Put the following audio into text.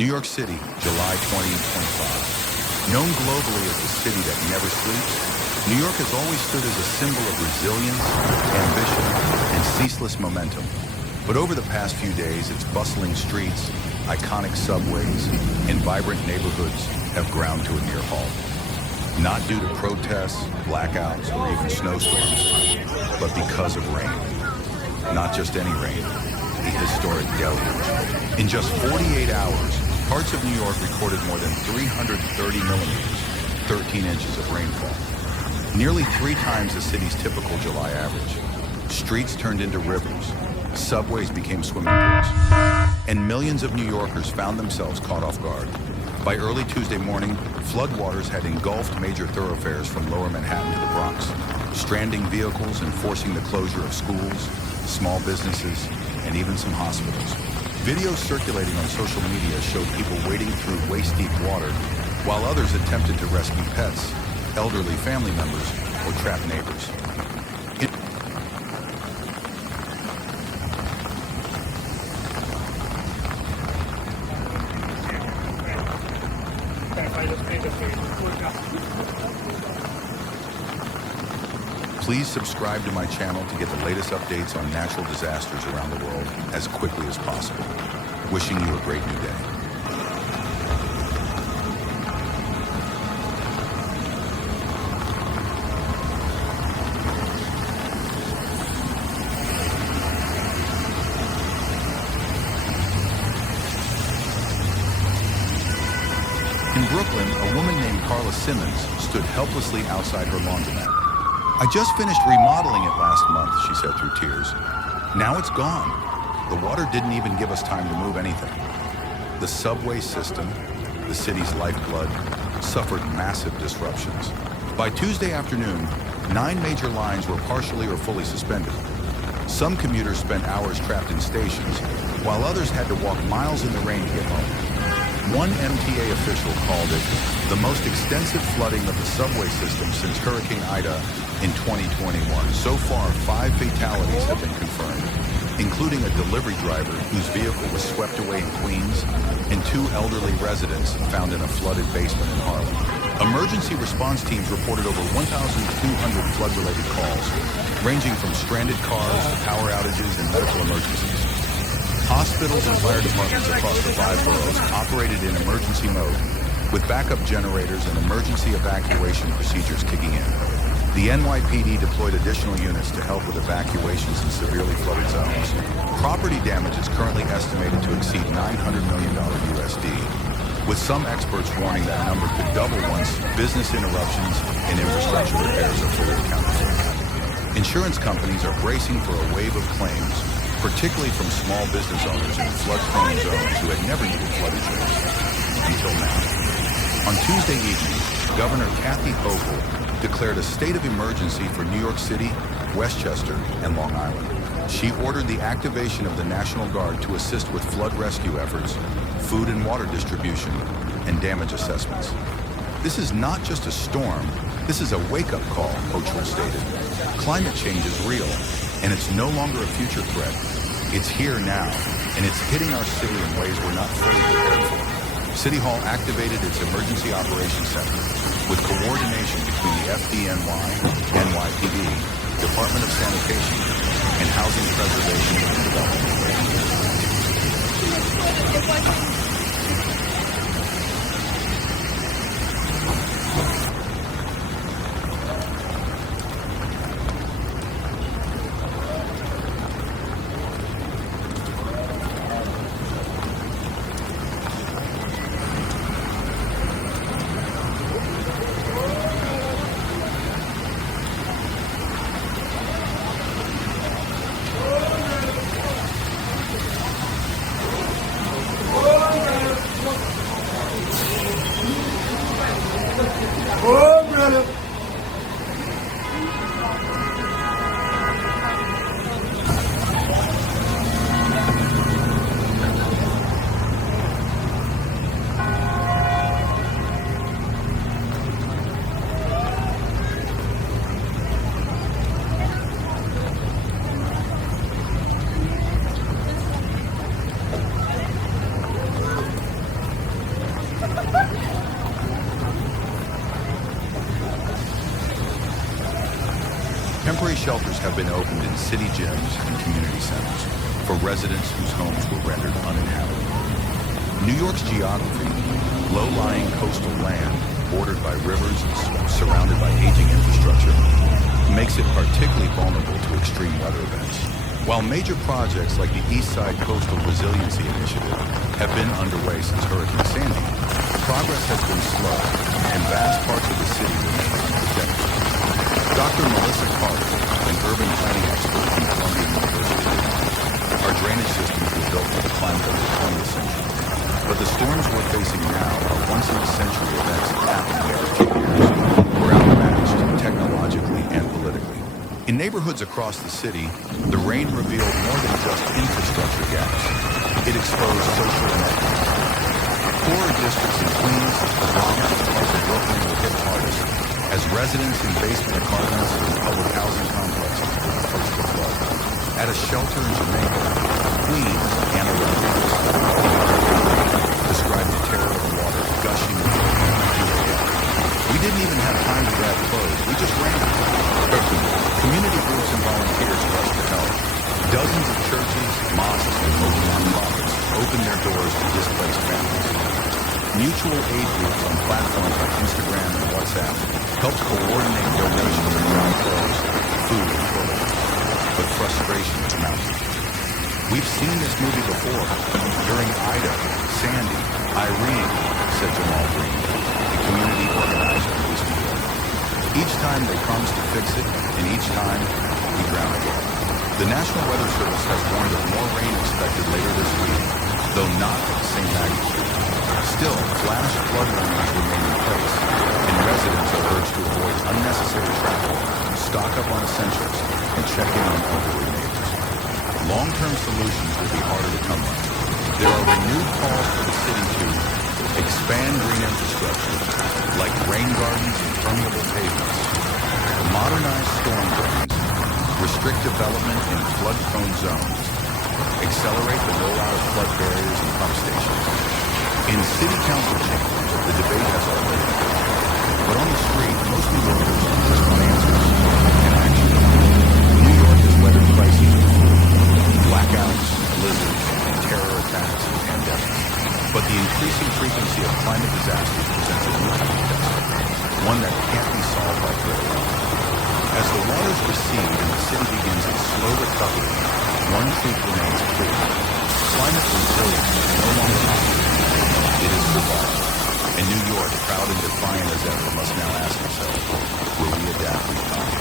New York City, July 2025. Known globally as the city that never sleeps, New York has always stood as a symbol of resilience, ambition, and ceaseless momentum. But over the past few days, its bustling streets, iconic subways, and vibrant neighborhoods have ground to a near halt. Not due to protests, blackouts, or even snowstorms, but because of rain. Not just any rain, the historic deluge. In just 48 hours, parts of New York recorded more than 330 millimeters, 13 inches of rainfall. Nearly 3 times the city's typical July average. Streets turned into rivers, subways became swimming pools, and millions of New Yorkers found themselves caught off guard. By early Tuesday morning, floodwaters had engulfed major thoroughfares from Lower Manhattan to the Bronx, stranding vehicles and forcing the closure of schools, small businesses, and even some hospitals. Videos circulating on social media showed people wading through waist-deep water, while others attempted to rescue pets, elderly family members, or trapped neighbors. Please subscribe to my channel to get the latest updates on natural disasters around the world as quickly as possible. Wishing you a great new day. In Brooklyn, a woman named Carla Simmons stood helplessly outside her laundromat. "I just finished remodeling it last month," she said through tears. "Now it's gone. The water didn't even give us time to move anything." The subway system, the city's lifeblood, suffered massive disruptions. By Tuesday afternoon, 9 major lines were partially or fully suspended. Some commuters spent hours trapped in stations, while others had to walk miles in the rain to get home. One MTA official called it the most extensive flooding of the subway system since Hurricane Ida in 2021. So far, 5 fatalities have been confirmed, including a delivery driver whose vehicle was swept away in Queens and 2 elderly residents found in a flooded basement in Harlem. Emergency response teams reported over 1,200 flood-related calls, ranging from stranded cars to power outages and medical emergencies. Hospitals and fire departments across the 5 boroughs operated in emergency mode, with backup generators and emergency evacuation procedures kicking in. The NYPD deployed additional units to help with evacuations in severely flooded zones. Property damage is currently estimated to exceed $900 million USD, with some experts warning that number could double once business interruptions and infrastructure repairs are fully accounted for. Insurance companies are bracing for a wave of claims, particularly from small business owners in flood-prone zones who had never needed flood insurance until now. On Tuesday evening, Governor Kathy Hochul declared a state of emergency for New York City, Westchester, and Long Island. She ordered the activation of the National Guard to assist with flood rescue efforts, food and water distribution, and damage assessments. "This is not just a storm, this is a wake-up call," Hochul stated. "Climate change is real, and it's no longer a future threat. It's here now, and it's hitting our city in ways we're not fully prepared for." City Hall activated its Emergency Operations Center with coordination between the FDNY, NYPD, Department of Sanitation, and Housing Preservation and Development. Temporary shelters have been opened in city gyms and community centers for residents whose homes were rendered uninhabitable. New York's geography, low-lying coastal land bordered by rivers and surrounded by aging infrastructure, makes it particularly vulnerable to extreme weather events. While major projects like the East Side Coastal Resiliency Initiative have been underway since Hurricane Sandy, progress has been slow and vast parts of the city remain unprotected. Dr. Melissa Carter, an urban planning expert from Columbia University, our drainage systems were built for the climate of the 20th century, but the storms we're facing now are once-in-a-century events happening every few years. We're outmatched technologically and politically. In neighborhoods across the city, the rain revealed more than just infrastructure gaps. It exposed social inequities. Poorer districts in Queens, the Bronx, and parts of Brooklyn were hit hardest, as residents in basement apartments and public housing complexes were the first to flood. At a shelter in Jamaica, Queens, Anna Rodriguez described the terror of water gushing into the area. We didn't even have time to grab clothes. We just ran. Community groups and volunteers rushed to help. Dozens of churches, mosques, and local nonprofits opened their doors to displaced families. Mutual aid groups on platforms like Instagram and WhatsApp helped coordinate donations of dry clothes, food, and toiletries. But frustration was mounting. We've seen this movie before. During Ida, Sandy, Irene, said Jamal Green, a community organizer in East New York. Each time they promised to fix it, and each time we drown again. The National Weather Service has warned of more rain expected later this week, though not at the same magnitude. Still, flash flood warnings remain in place, and residents are urged to avoid unnecessary travel, stock up on essentials, and check in on elderly neighbors. Long-term solutions will be harder to come by. There are renewed calls for the city to expand green infrastructure, like rain gardens and permeable pavements, modernize storm drains, restrict development in flood-prone zones, accelerate the rollout of flood barriers and pump stations. In city council chambers, the debate has already begun. But on the street, most New Yorkers just want answers and action. New York has weathered crises before: blackouts, blizzards, terror attacks, and pandemics. But the increasing frequency of climate disasters presents a new kind of test, one that can't be solved by grit alone. As the waters recede and the city begins its slow recovery, one truth remains clear: climate resilience is no longer optional. It is survival. And New York, proud and defiant as ever, must now ask itself, will we adapt in time?